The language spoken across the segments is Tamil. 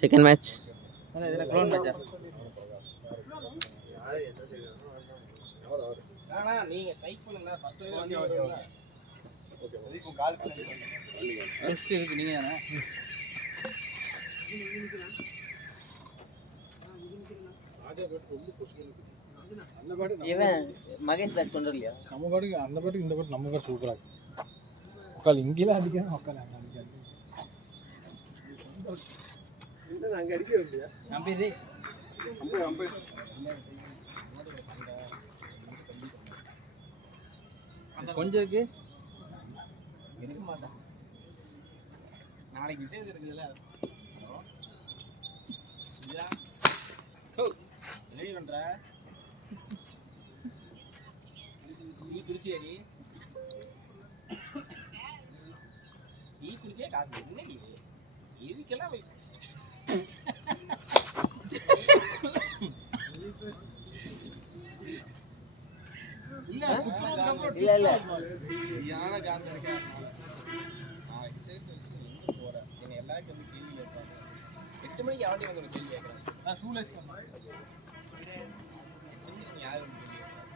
Second match. இதுல க்ளோன் மேட்சா? நீங்க ஸ்ட்ரைக் பண்ணுங்க ஃபர்ஸ்ட் ஓகே ஓகே ஓகே. இப்போ கால் பண்ணி ஃபர்ஸ்ட் இருக்கு நீங்க தானே? இவன் மகேஷ் பேட் கொண்டு வரலையா? நம்ம பாட்டுக்கு அந்த பாட்டுக்கு இந்த பாட்டு நம்ம பாட்டு சூப்பரா இருக்கு. உக்கால் இங்கெல்லாம் அடிக்காம உக்கால் அங்க அடிக்காது. என்ன அங்க அடிக்கிறது இல்லையா? நம்பிதே அம்பே கொஞ்சம் இருக்கு இருக்க மாட்டான். நாளைக்கு விசேஷம் இருக்குதுல்ல. இதா ஹோ என்ன பண்ற? நீ குடிச்சியா? நீ குடிச்சே காசு என்னடி இதுக்கெல்லாம் இல்ல இல்ல இல்ல யானை காசு இருக்கா? நான் எக்ஸசைஸ் எங்க போறேன்? என்ன எல்லாரும் வந்து கேள்வி கேட்பாங்க. 8 மணிக்கு யாவண்டி வந்து கேள்வி கேட்கறாங்க. நான் சூலேஸ் பண்ணேன். 8 மணிக்கு யாரு வந்து கேள்வி கேட்கறாங்க?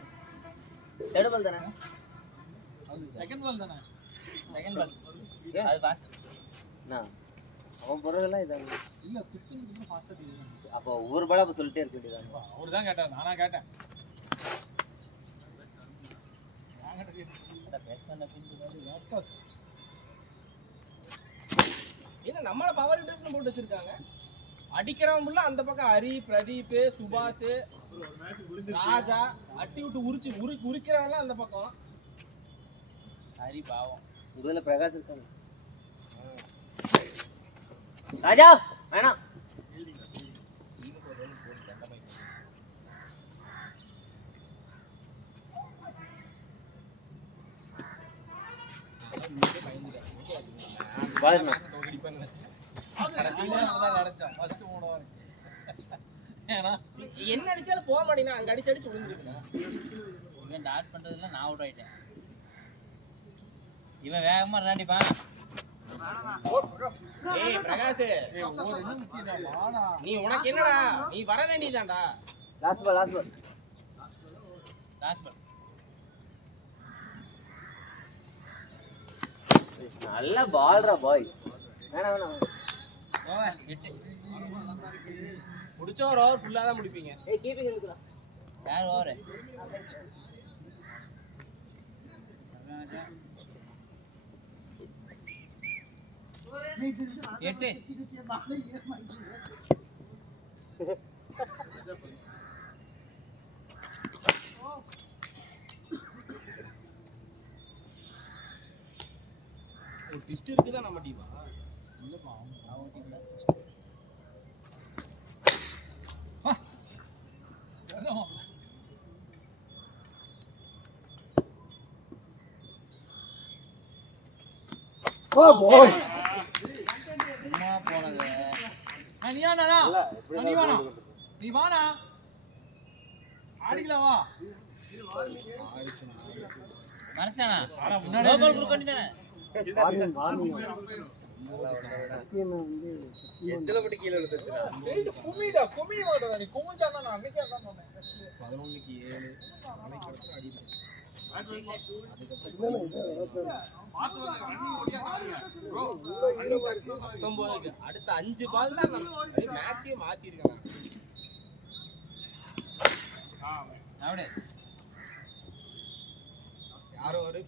தேர்ட் பால் தானே? செகண்ட் பால் தானே? செகண்ட் பால் அது ஃபாஸ்ட். நான் அவன் போறதெல்லாம் இதாங்க. இல்ல குத்துக்கு ஃபாஸ்டா தெரியும். அப்போ ஒவ்வொரு பாலா அப்ப சொல்லிட்டே இருக்க வேண்டியதாங்க. அவர் தான் கேட்டார், நானா கேட்டேன். நான் கேட்டேன் அட பேட்ஸ்மேன் அப்படினு சொல்லி லேப்டாப் என்ன நம்மள பவர் இன்ட்ரெஸ்ட் போட்டு வச்சிருக்காங்க. அடிக்கிறவன் ஃபுல்லா அந்த பக்கம் ஹரி, பிரதீப், சுபாஷ், ராஜா அட்டி விட்டு உரிக்கிறவங்க அந்த பக்கம். ஹரி பாவம். இதுல பிரகாஷ் இருக்காங்க. ராஜா வேணாம். என்ன அடிச்சாலும் போக மாட்டேங்க. அங்க அடிச்சு அடிச்சு விழுந்துருக்கேன். இவன் டாட் பண்றதுல நான் அவுட் ஆயிட்டேன். இவன் வேகமா ராண்டிப்பான். ஏய் பிரகாஷ், நீ உனக்கு என்னடா? நீ வர வேண்டியதான்டா. Last ball last ball last ball. நல்ல பால்ரா பாய். வேணா வேணா ஓவர் 8. முடிச்ச ஒரு ஓவர் ஃபுல்லா தான் முடிப்பீங்க. ஏய் கீப்பிங் இருக்குடா. யார் ஓவர்? 8. ஒரு ட்விஸ்ட் இருக்குதா நம்ம டீமா? இல்லப்பா அவங்க டீம்ல. ஓ பாய். சும்மா போனது. நீ வாடா. நீ வாடா. நீ வாடா. ஆடிக்கலாம் வா. மனசானா? ஆனா முன்னாடி நோபல் குடுக்க வேண்டியதானே? வார்னிங். சத்தியமா வந்து எச்சல பட்டி கீழ விழுந்துச்சுடா. டேய் குமிடா குமி வாடா. நீ குமிஞ்சானா நான் அன்னைக்கே அதான் சொன்னேன். 11க்கு 7 நாளைக்கு வந்து அடிச்சு. அடுத்த 5 பால் தான் மேட்சே மாத்தி இருக்காங்க. அப்படியே யாரோ ஒரு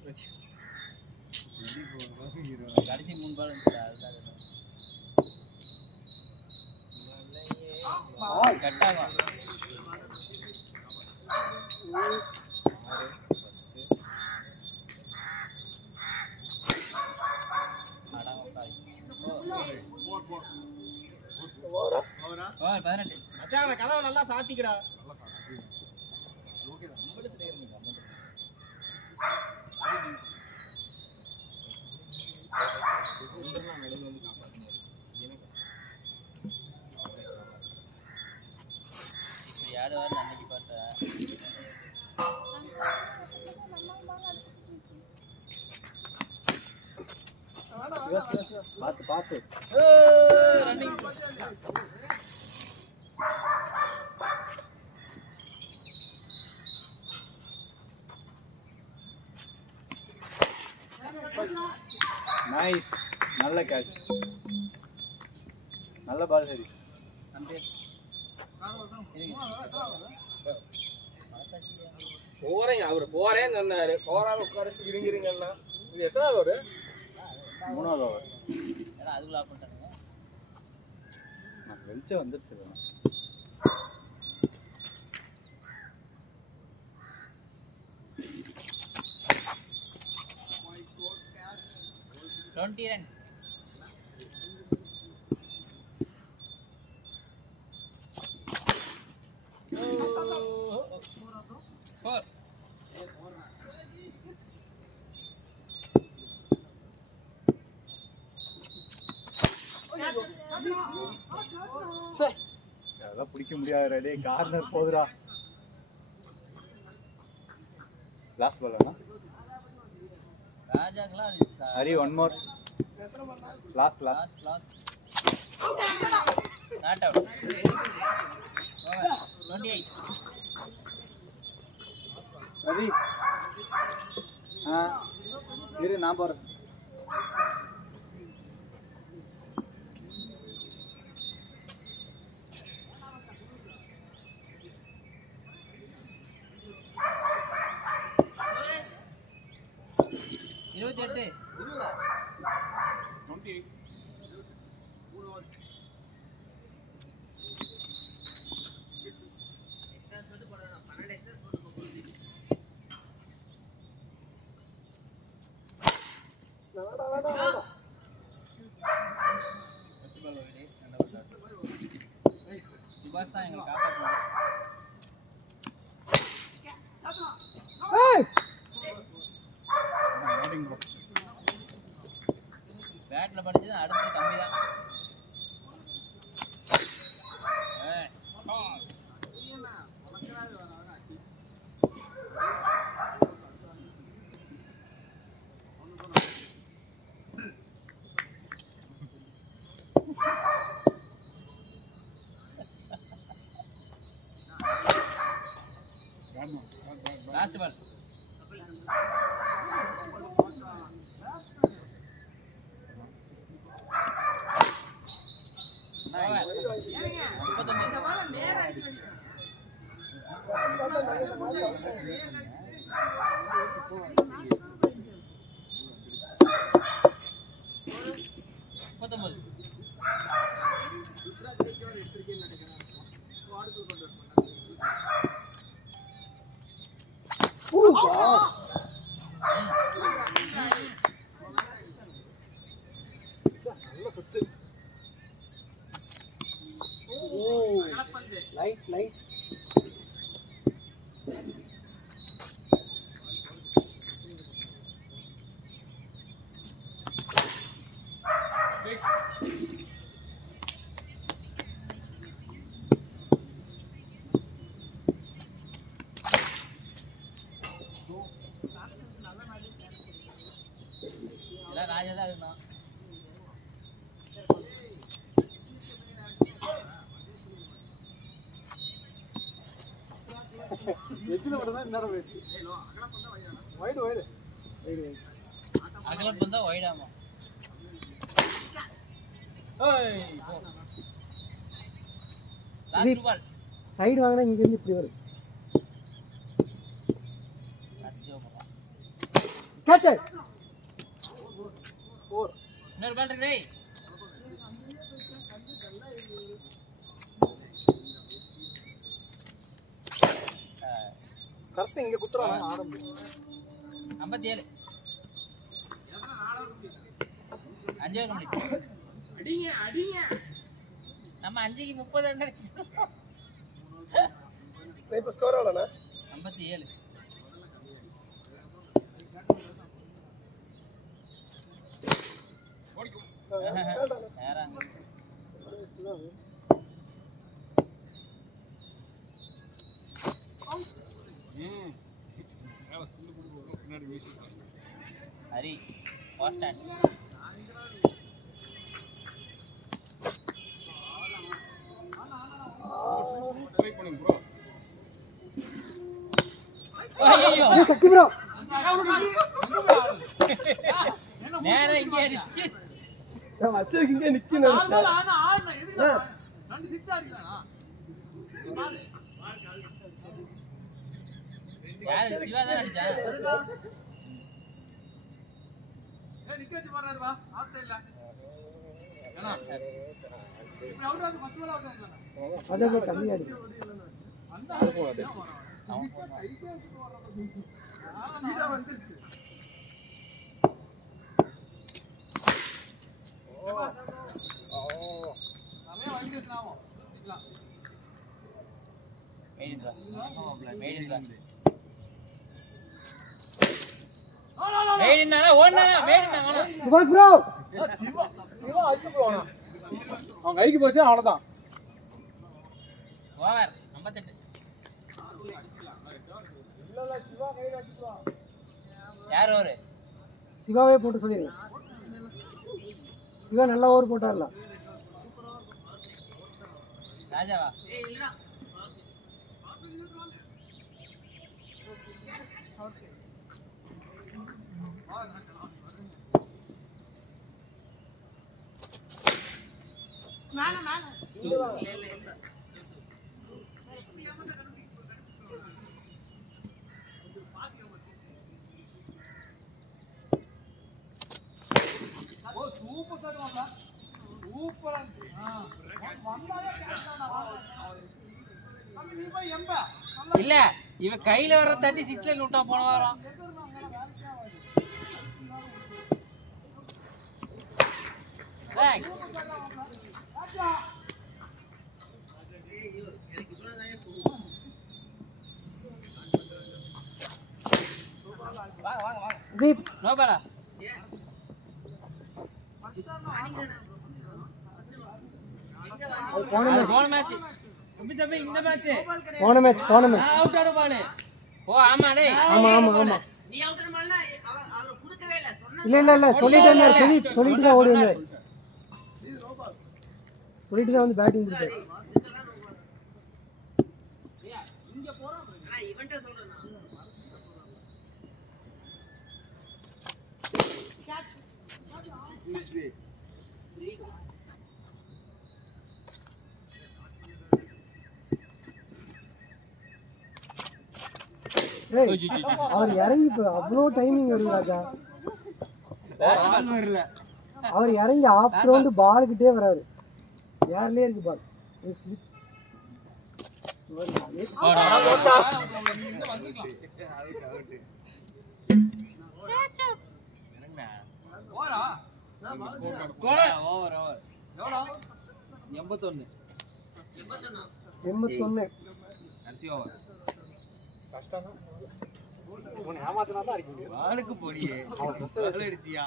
கடைசி 3 பால் இருந்துச்சு. அதுதான் கட்டாகும். ஓவர் 18. மச்சான் அந்த கதவை நல்லா சாத்திக்கடா. யாரு வர அன்னைக்கு பார்த்தா பாத்து பாத்து ரன்னிங் நைஸ், நல்ல கேட்ச், நல்ல பால் ஹரி. போறேங்க அவர் போறேன்னு சொன்னாரு, போறாரு உட்கார இருங்கிறீங்கன்னா இது எத்தனாவது ஒரு 3வது ஓவர். அதுக்குள்ள ஆஃப் பண்ணிட்டானுங்க. வெளிச்சம் வந்துருச்சு. 20 runs. Four. அதெல்லாம் பிடிக்க முடியாது. ரெடி, கார்னர் போகுதுடா. லாஸ்ட் பால் வேணா ராஜாக்கெல்லாம் Hari, one more. Last not out. Over 28. Hari, இரு நான் போறேன். சுபாஷ் தான் எங்களை காப்பாற்றணும். பேட்ல படிச்சது அடுத்து கம்மி தான். Last ball. லைட் ராஜா தான் இருக்கணும். அகலம் பந்தா வைடாமா. Last ball. சைடு வாங்கினா இங்க இருந்து இப்படி வரும். கேட்ச். இன்னொரு பால் இருக்கு. கரெக்ட் இங்க குத்துறான் ஆரம்பி 57. 5 ஓவர் முடிச்சு. அடிங்க நம்ம 5க்கு 30 ரன் அடிச்சிட்டோம். இப்ப ஸ்கோர் எவ்வளவுனா? 57. நேரா ஹரி ஃபர்ஸ்ட் ஸ்டாண்ட். ட்ரை பண்ணுங்க ப்ரோ. ஐயோ சக்தி ப்ரோ என்ன நேரா இங்கே அடிச்சு வச்சதுக்கு இங்கே நிக்கணும் யாரு சிவா தான் அடிச்சான் அதே மாதிரி தண்ணி அடி சுபாஷ் ப்ரோ அவன் கைக்கு போச்சு அவ்வளோதான். ஓவர் 58 யார் ஓவர் சிவாவே போட்டு சொல்லிடுங்க. சிவா நல்லா ஓவர் போட்டார்ல. ராஜாவா இல்ல இவன் கையில வர 36 விட்டா போன வாரம் தீப் நோ பாலா போன மேட்ச் போன மேட்ச் ஓ ஆமா டேய் ஆமா இல்ல சொல்லிட்டு வந்தார். சொல்லிட்டு தான் ஓடி வந்தார். சொல்லிட்டு தான் வந்து பேட்டிங் பிடிச்சார். அவர் இறங்கி அவ்வளோ டைமிங் வருது ராஜா. அவர் இறங்கி ஆஃப் கிரவுண்ட் பால்கிட்டே வராரு. யார்லயே இருக்கு பால். எண்பத்தொன்னு ஆளுக்கு போடியே அடிச்சியா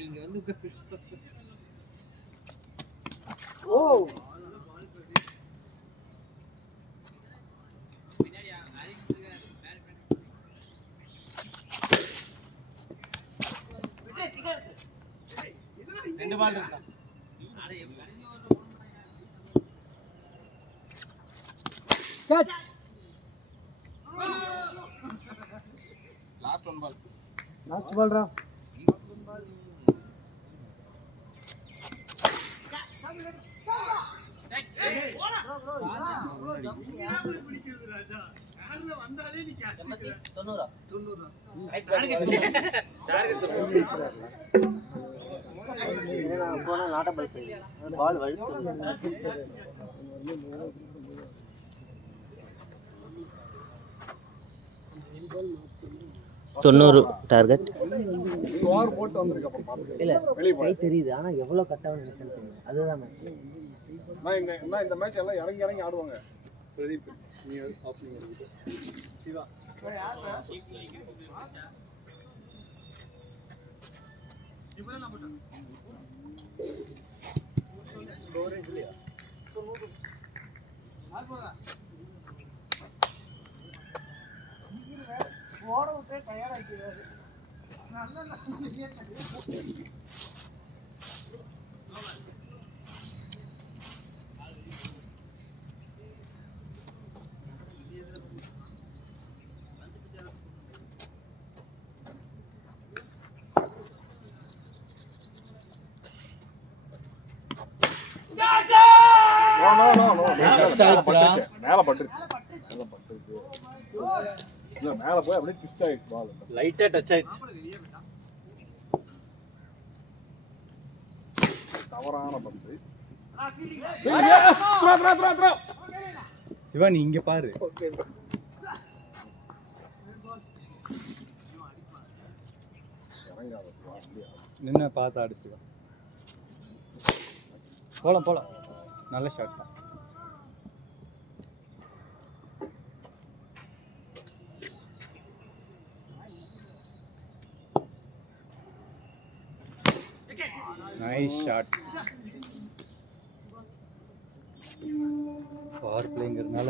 நீங்க வந்து ஓ ரெண்டு பால் இருக்கா catch. Last one ball last ball ரா. தொண்ணூறு டார்கெட் ஓவர் போட்டு வந்திருக்கேன். இல்ல கை தெரியுது ஆனா எவ்வளவு கட்டாவும் நினைக்கிறேன் அதுதான் இந்த மேட்ச் எல்லாம் இறங்கி ஆடுவாங்க. பிரதீப் நீ ஓப்பனிங் சிவா ஓட விட்டே டயர்டாக்கிடுவாரு. மேல பட்டுருச்சு. இல்ல மேல போய் அப்படியே ட்விஸ்ட் ஆயிடுச்சு பால். லைட்டா டச் ஆயிடுச்சு. தவறான பந்து. சிவா நீ இங்க பாரு. நின்ன பார்த்து ஆடு சிவா. போலாம் போலாம். நல்ல ஷாட் தான். Nice shot. Power playingகிறதுனால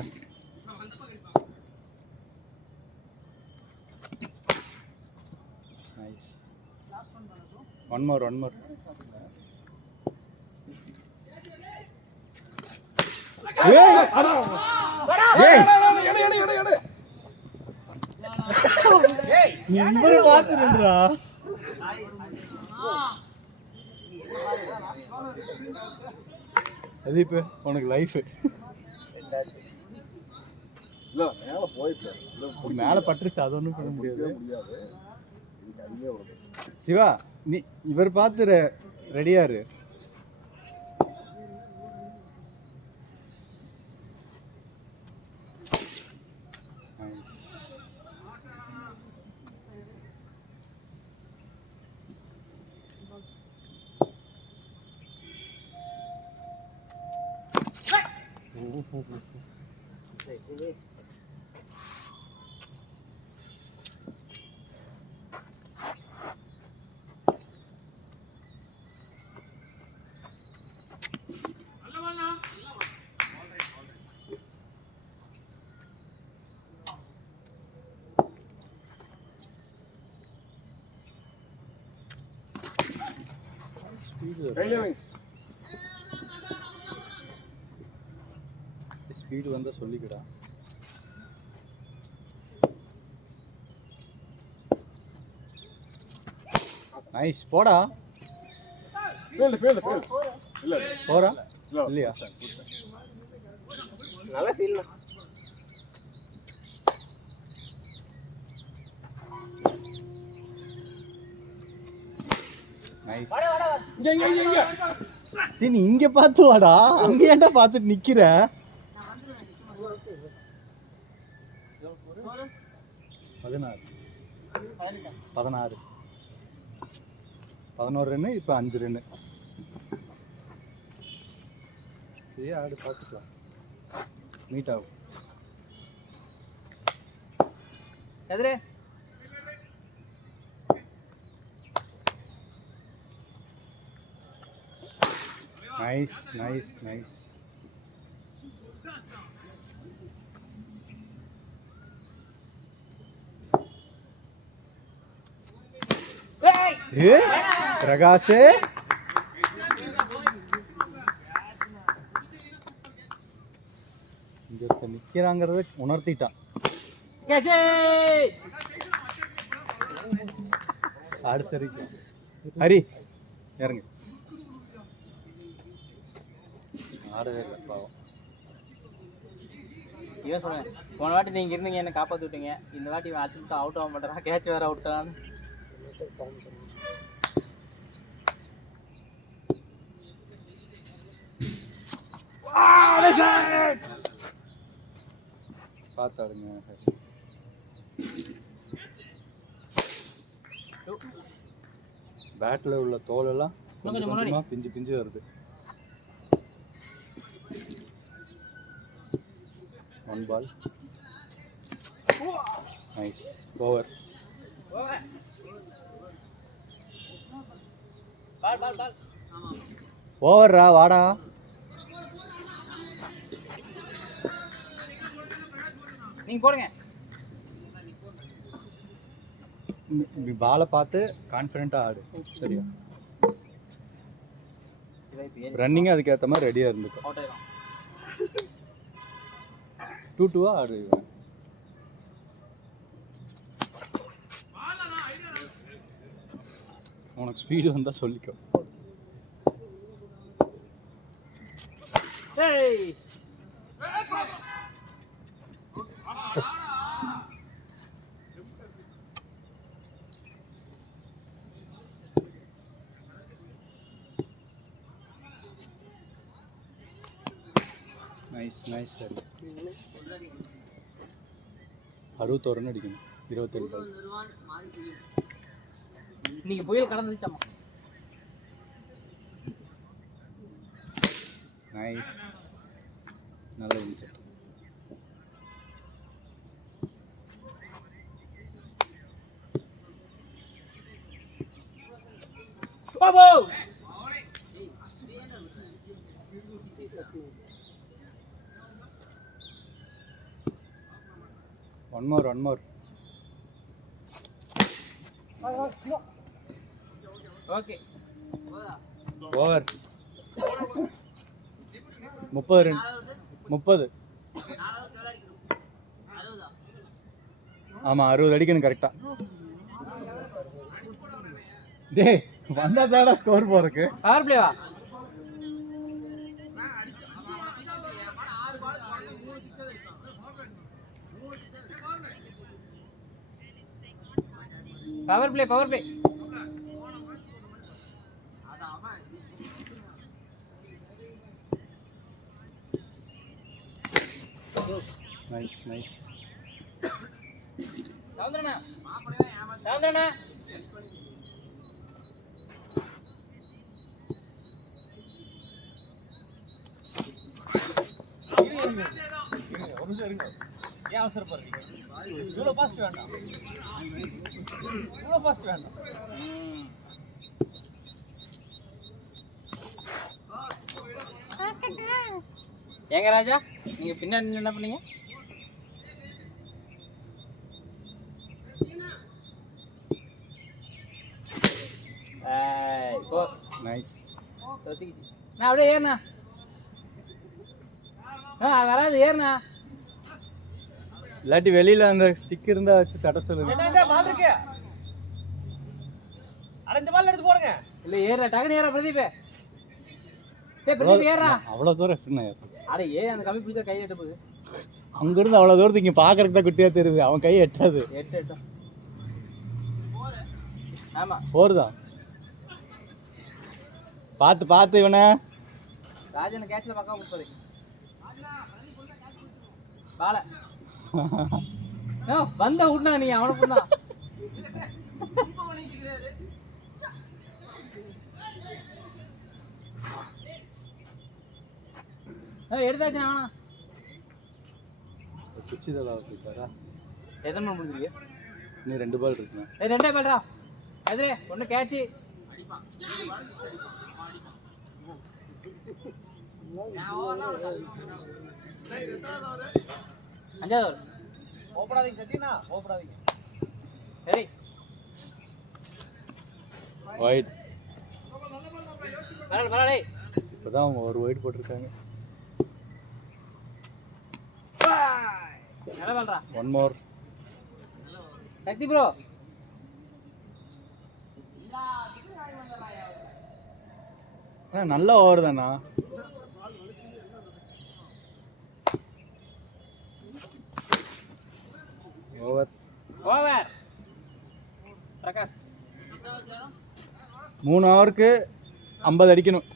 nice. One more. இவரு பாத்துறா. அதீப் உனக்கு லைஃப் இல்ல மேல போயிட்டு மேல பட்டுருச்சு. அது ஒன்றும் பண்ண முடியாது. இதுக்கு அடியே வருது. சிவா நீ இவர் பார்த்து ரெடியாரு. ஸ்பீடு வந்தா சொல்லிக்கடா. நைஸ் போடா. ஃபீல்ட் இல்ல போடா இல்லையா? நல்ல ஃபீல். நைஸ். இங்க நீ இங்க பார்த்து வாடா. அங்க ஏன்டா பார்த்துட்டு நிக்கிற? 16 11 ரன்னு. இப்போ 5 ரன்னு. சரியா ஆடு பார்த்துக்கலாம். மீட் ஆகும். எதிரே நைஸ். பிரகாஷ் இங்க நிக்கிறாங்கிறத உணர்த்திட்டான். அடுத்த ஹரி இறங்கு. ஆடவே இல்லை பாவம். ஏன் சொல்லுங்க, போன வாட்டி நீங்க இருந்தீங்க என்ன காப்பாத்தி விட்டீங்க. இந்த வாட்டி அவுட் ஆக மாட்டேறான். கேட்ச் வேற அவுட்டான். பார்த்தாடுங்க. பேட்ல உள்ள தோலெல்லாம் கொஞ்சமா பிஞ்சு வருது. 1 ball. Nice over. ஓவர். பால் பால் பால். ஓவர்ரா வாடா. நீங்க போடுங்க. பாலை பார்த்து கான்ஃபிடென்ட்டாக ஆடு சரியா. ரன்னிங்காக அதுக்கேற்ற மாதிரி ரெடியாக இருந்துக்கும். அவுட் ஆயிடும். 2-2 ஆடு இவன். உனக்கு ஸ்பீடு வந்தால் சொல்லிக்கோ. ஏய் நைஸ் நைஸ் சார். 61 ரன் அடிக்கணும் 27 பால். நீங்க புயல் கடந்துச்சாமா. நைஸ் நல்ல wicket. Babu one more okay. Over. 30 run 30. ஆமாம் 60 அடிக்கணும் கரெக்டாக. டேய் வந்தா தாடா ஸ்கோர் போறதுக்கு. பவர் பிளேவா? Power play power play. Nice nice. சவுந்தரண்ணா சவுந்தரண்ணா ஒரு நிமிஷம் இருங்க. ஏன் அவசரப்படுறீங்க? இவ்வளோ ஃபாஸ்ட் வேண்டாம். இவ்வளோ ஃபாஸ்ட் வேண்டாம். ஏங்க ராஜா நீங்க பின்னாடி என்ன பண்ணீங்க? நைஸ். நான் அப்படியே ஏறினா வராது ஏறினா. இல்லாட்டி வெளியில அந்த ஸ்டிக் இருந்தா வச்சு தட சொல்லுங்க. அடைஞ்ச பால் எடுத்து போடுங்க. இல்ல ஏற டக்குனு ஏற பிரதீப். பிரதீப் ஏறா. அவ்வளோ தூரம் எப்படின்னா அட அந்த கம்மி பிடிச்சா கை எட்ட போகுது. அங்கிருந்து அவ்வளோ தூரத்துக்கு இங்கே பார்க்கறதுக்கு தான் குட்டியாக தெரியுது. அவன் கை எட்டாது. எட்டும் ஆமாம் 4 தான். பார்த்து இவனை. ராஜன் கேட்சில் பக்கம் கொடுப்பது பால வந்த விட்னா நீ அவனுக்கு தான். எடுத்தாச்சு அவனா குச்சி தலா வச்சுட்டாரா? எத்தனை மணி முடிஞ்சிருக்கு? இன்னும் 2 பால் இருக்குண்ணா. ரெண்டே பால்ரா. அது ஒன்று கேட்சி. அஞ்சாவது ஓப்படாதீங்க சட்டினா ஓப்படாதீங்க. சரி ஒயிட். பரவாயில்ல. இப்போதான் அவங்க ஒரு ஒயிட் போட்டிருக்காங்க. நல்லா பண்றா. One more. சக்தி ப்ரோ நல்ல ஓவர் தானா? Over over. பிரகாஷ் 3 ஓவருக்கு 50 அடிக்கணும்.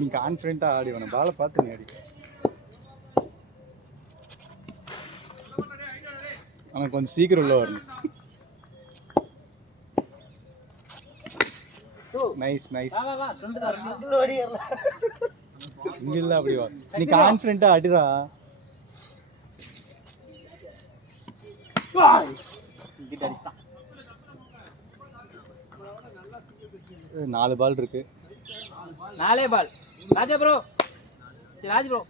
நீ கான்ஃபிடென்ட்டாக ஆடி வேணும். பாலை பார்த்து நீ அடி. அவன் கொஞ்சம் சீக்கிரம் உள்ள வரணும். Nice nice. வா வா வா 2 தான் இங்க இல்ல அப்படி வா. நீ கான்ஃபிடென்ட்டா அடிடா. இங்கிட்ட அடிச்சான். 4 பால் இருக்கு. 4 ball. Raja bro. Raj bro.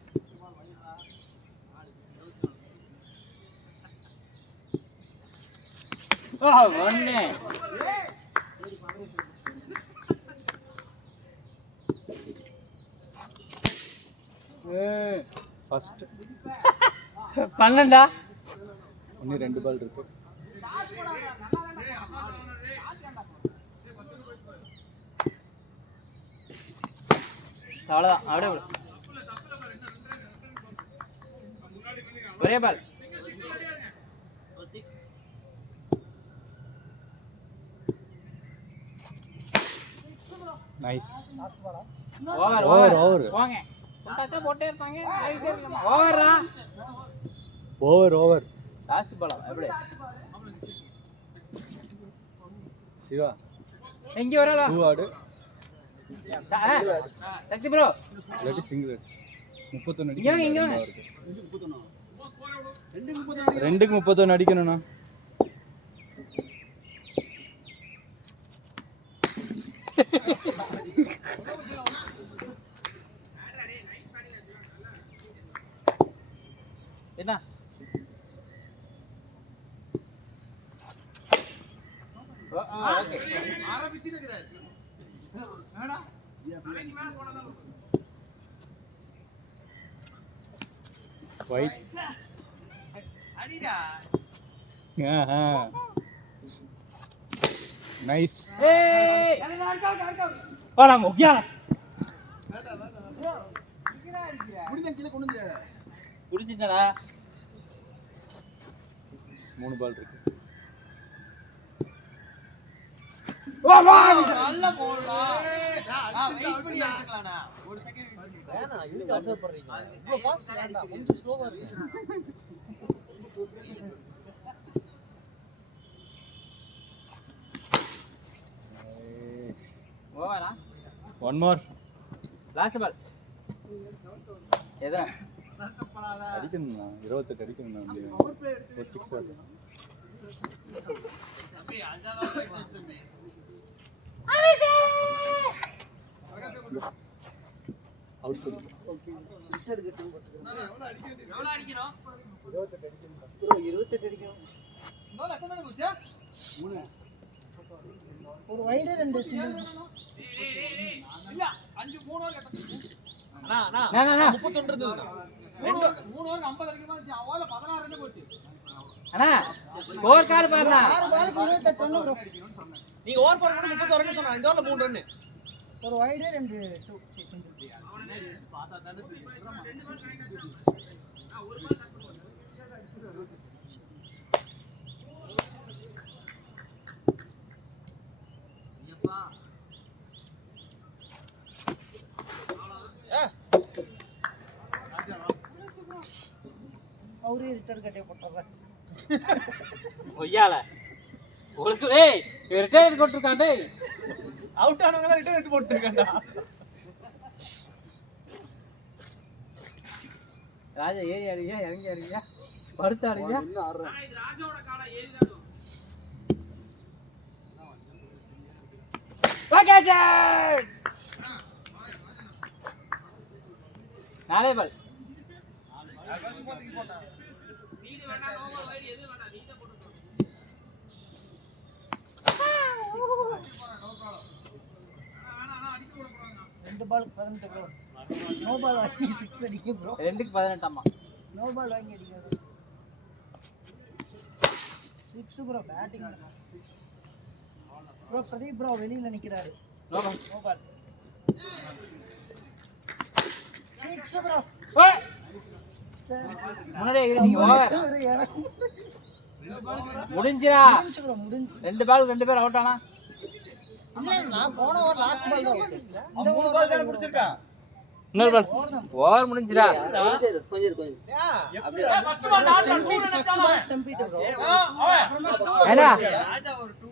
ஒண்ணு. ஃபர்ஸ்ட் 12. இன்னும் 2 பால் இருக்கு. அவ்வளோதான். அப்படியே விடு. ஒரே ball. Nice. Over over over over போங்க. போட்டாக்கா போட்டே இருப்பாங்க. ஆடிட்டே இருக்கலாம். ஓவர்ரா. Over over. லாஸ்ட் பால் எப்படி? சிவா எங்க வரல? 2 ஆடு. சக்தி ப்ரோ. இல்லாட்டி சிங்கிள் அடிச்சு 31 இங்க வாங்க, இங்க வாங்க. அடிக்கணும். 2க்கு 31 அடிக்கணும்ண்ணா. என்ன? ஒயிட். நைஸ். ஏய் போடா முக்கியா. புடிச்சிட்டடா. 3 பால் இருக்கு. வா வா. நல்ல போல்டா. வெயிட் பண்ணி அடிக்கலாம்டா. ஒரு செகண்ட் வேணா இதுக்கு அப்சர்வ் பண்றீங்க. இவ்ளோ ஃபாஸ்ட் வேண்டாம். கொஞ்சம் ஸ்லோவா இருக்கு. ஓவரா? 1 மோர். Last ball. எதா? அடிக்கணும்ண்ணா. 28 அடிக்கணும்ண்ணா. ஒரு 6 ஆடு. தம்பி அஞ்சாவது பிராக்டீஸ் தம்பி. அவுட். ஓகே விட்டு எடுக்கட்டும் போட்டுக்கிறேன். எவ்வளவு அடிக்கணும்? 28 அடிக்கணும் ப்ரோ. 28 அடிக்கணும். இன்னும் எத்தனை மணி போச்சு? 3. ஒரு வைடு 2 சிங்கிள். இல்ல 5 3 ஓவர் கேட்டேன். அண்ணா அண்ணா நான் 31 இருந்தது. 3 ஓவர் 50 அடிக்குமா இருந்துச்சு. அவள 16 ரன் போச்சு. அண்ணா ஸ்கோர் கார்டு பாருடா. 6 பாலுக்கு 28 ரன் ப்ரோ. நீங்க ஓவர் போற கூட 31 ரன் சொன்னா. இந்த ஓவர்ல 3 ரன். ஒரு வைடு 2 2 சிங்கிள். பார்த்தா தானே தெரியும். அவரே ரிட்டர்ன் கட்டே போட்டுறேன். ஒய்யால உங்களுக்கு ஏய் ரிட்டையர் போட்டுருக்கான் டேய். அவுட் ஆனவங்க ரிட்டர்ன் போட்டுருக்கான்டா. ராஜா ஏறி அடிங்க இறங்கி அடிங்க படுத்து அடிங்க. இன்னும் ஆடுறேன். இது ராஜாவோட கால ஏறி தான். Okay sir. 4 பால். நீங்க வேணா நோவா வைடு எது வேணா நீங்க போட்டுக்கோ. 2 பாலுக்கு 18 ப்ரோ. நோ பால் வாங்கி 6 அடிங்க ப்ரோ. 2க்கு 18 ஆமா. நோ பால் வாங்கி அடிங்க. 6 bro batting bro. Pradeep bro வெளியில நிக்கிறாரு. No ball. No ball. 6 bro. ஓய் சரி முன்னாடியே எகிறீங்க. ஓவர் எனக்கு முடிஞ்சிரா. முடிஞ்சு ப்ரோ முடிஞ்சு. 2 பால் 2 பேர் அவுட் ஆனா. இல்ல நான் போன ஓவர் லாஸ்ட் பால் தான் அவுட். இந்த 3 பால் தான பிடிச்சிருக்கான். இன்னொரு பால் ஓவர் முடிஞ்சுடா ஏடா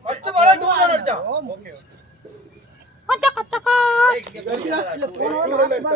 ஃபர்ஸ்ட் பால் 2 ரன் அடிச்சான். இல்ல போன